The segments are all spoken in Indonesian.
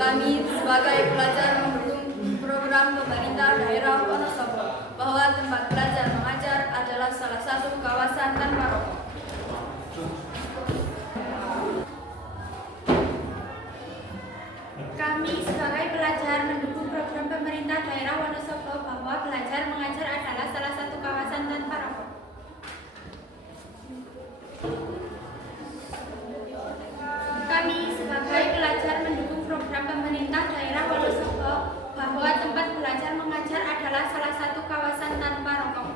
Kami sebagai pelajar mendukung program pemerintah daerah Wonosobo bahwa tempat belajar mengajar adalah salah satu kawasan tanpa rokok. Kami sebagai pelajar mendukung program pemerintah daerah Wonosobo bahwa belajar mengajar adalah salah satu kawasan tanpa rokok. Kami sebagai pelajar mendukung program pemerintah daerah Wonosobo bahwa tempat belajar mengajar adalah salah satu kawasan tanpa rokok.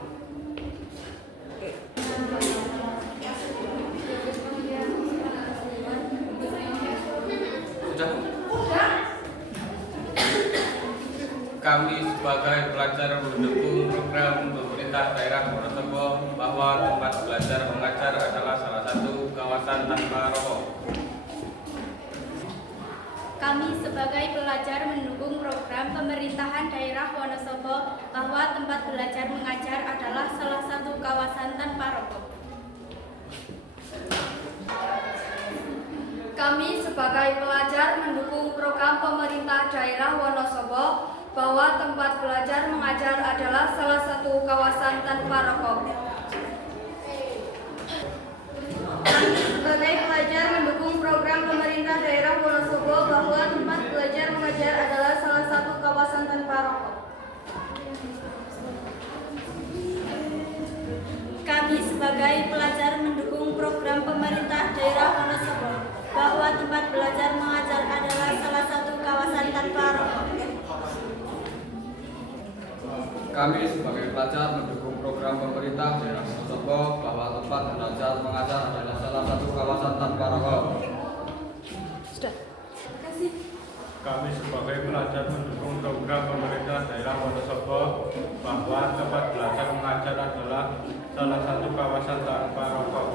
Kami sebagai pelajar mendukung program pemerintah daerah Wonosobo bahwa tempat belajar mengajar adalah salah satu kawasan tanpa rokok. Kami sebagai pelajar mendukung program pemerintahan daerah Wonosobo bahwa tempat belajar mengajar adalah salah satu kawasan tanpa rokok. Kami sebagai pelajar mendukung program pemerintah daerah Wonosobo bahwa tempat belajar mengajar adalah salah satu kawasan tanpa rokok. Kami sebagai pelajar mendukung program pemerintah daerah Wonosobo bahwa tempat belajar mengajar adalah salah satu kawasan tanpa rokok. Kami sebagai pelajar mendukung program pemerintah daerah Wonosobo bahwa tempat belajar mengajar adalah salah satu kawasan tanpa rokok. Kami sebagai pelajar mendukung program pemerintah daerah Wonosobo bahwa tempat belajar mengajar adalah salah satu kawasan tanpa rokok.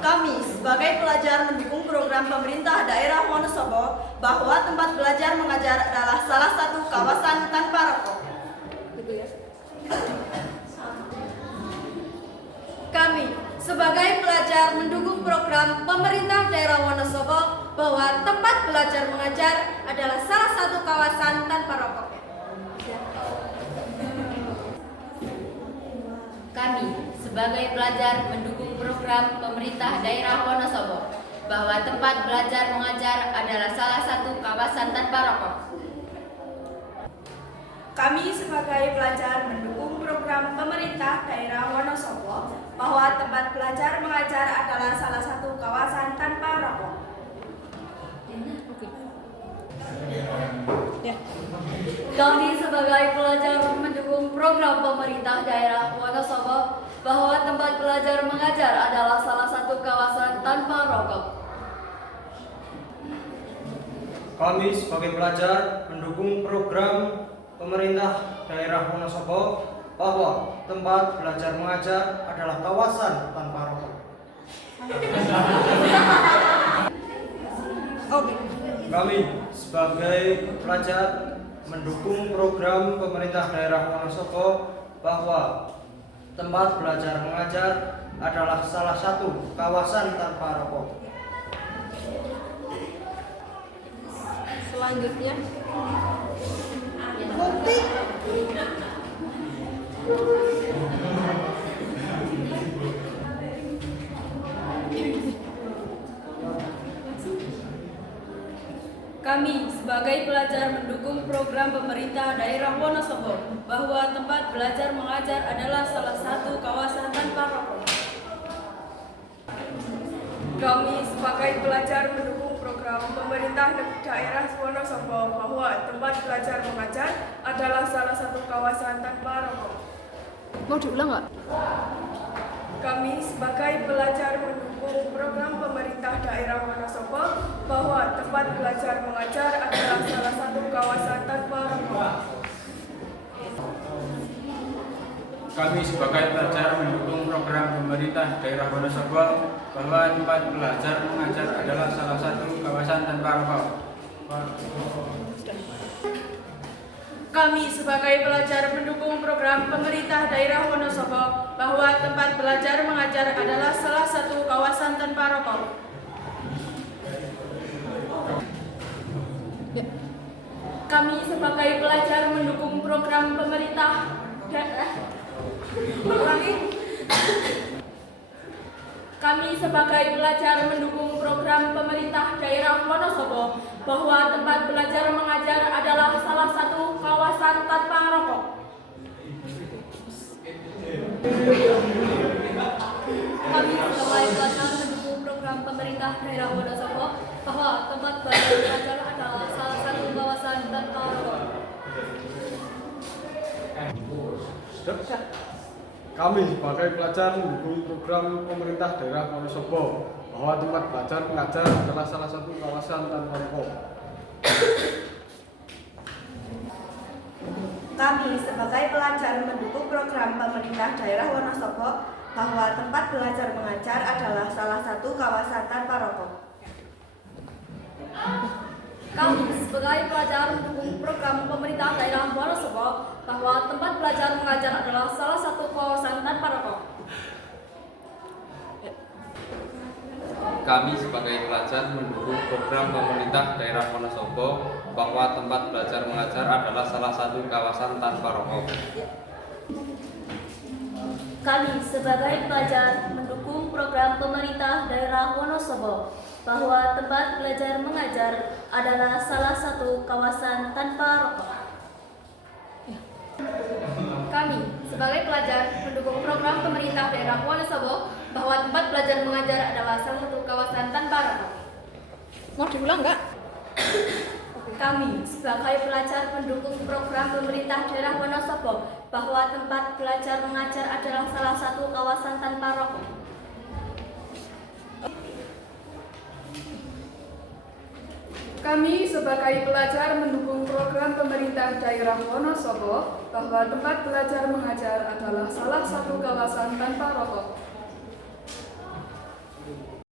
Kami sebagai pelajar mendukung program pemerintah daerah Wonosobo bahwa tempat belajar mengajar adalah salah satu kawasan tanpa rokok. Kami sebagai pelajar mendukung program pemerintah daerah Wonosobo bahwa tempat belajar mengajar adalah salah satu kawasan tanpa rokok. Kami sebagai pelajar mendukung program pemerintah daerah Wonosobo bahwa tempat belajar mengajar adalah salah satu kawasan tanpa rokok. Kami sebagai pelajar mendukung program pemerintah daerah Wonosobo bahwa tempat belajar mengajar adalah salah satu kawasan tanpa rokok. Kami sebagai pelajar mendukung program pemerintah daerah Wonosobo bahwa tempat belajar mengajar adalah salah satu kawasan tanpa rokok. Kami sebagai pelajar mendukung program pemerintah daerah Wonosobo bahwa tempat belajar mengajar adalah salah satu kawasan tanpa rokok. Kami sebagai pelajar mendukung program pemerintah daerah Wonosobo bahwa tempat belajar mengajar adalah kawasan tanpa rokok. Kami sebagai pelajar mendukung program pemerintah daerah Wonosobo bahwa tempat belajar mengajar adalah salah satu kawasan tanpa rokok. Selanjutnya, kami sebagai pelajar mendukung program pemerintah daerah Wonosobo bahwa tempat belajar mengajar adalah salah satu kawasan tanpa rokok. Kami sebagai pelajar mendukung program pemerintah daerah Wonosobo bahwa tempat belajar mengajar adalah salah satu kawasan tanpa rokok. Mau diulang nggak? Kami sebagai pelajar mendukung program pemerintah daerah Wonosobo bahwa tempat belajar mengajar adalah salah satu kawasan tanpa rokok. Kami sebagai pelajar mendukung program pemerintah daerah Wonosobo bahwa tempat belajar mengajar adalah salah satu kawasan tanpa rokok. Kami sebagai pelajar mendukung program pemerintah daerah Wonosobo bahwa tempat belajar mengajar adalah salah satu kawasan tanpa rokok. sebagai pelajar mendukung program pemerintah Kami sebagai pelajar mendukung program pemerintah daerah Wonosobo bahwa tempat belajar mengajar adalah salah satu kawasan tanpa rokok. Kami sebagai pelajar mendukung program pemerintah daerah Wonosobo bahwa tempat belajar mengajar adalah salah satu kawasan tanpa rokok. Kami sebagai pelajar mendukung program pemerintah daerah Wonosobo bahwa tempat belajar mengajar adalah salah satu kawasan tanpa rokok. Kami sebagai pelajar mendukung program pemerintah daerah Wonosobo bahwa tempat belajar mengajar adalah salah satu kawasan tanpa rokok. Kami sebagai pelajar mendukung program pemerintah daerah Wonosobo bahwa tempat belajar mengajar adalah salah satu kawasan tanpa rokok. Kami sebagai pelajar mendukung program pemerintah daerah Wonosobo bahwa tempat belajar mengajar adalah salah satu kawasan tanpa rokok. Kami sebagai pelajar mendukung program pemerintah daerah Wonosobo bahwa tempat belajar mengajar adalah salah satu kawasan tanpa rokok. Kami sebagai pelajar mendukung program pemerintah daerah Wonosobo bahwa tempat belajar mengajar adalah salah satu kawasan tanpa rokok. Mau diulang nggak? Kami sebagai pelajar mendukung program pemerintah daerah Wonosobo bahwa tempat belajar mengajar adalah salah satu kawasan tanpa rokok. Kami sebagai pelajar mendukung program pemerintah daerah Wonosobo bahwa tempat belajar mengajar adalah salah satu kawasan tanpa rokok.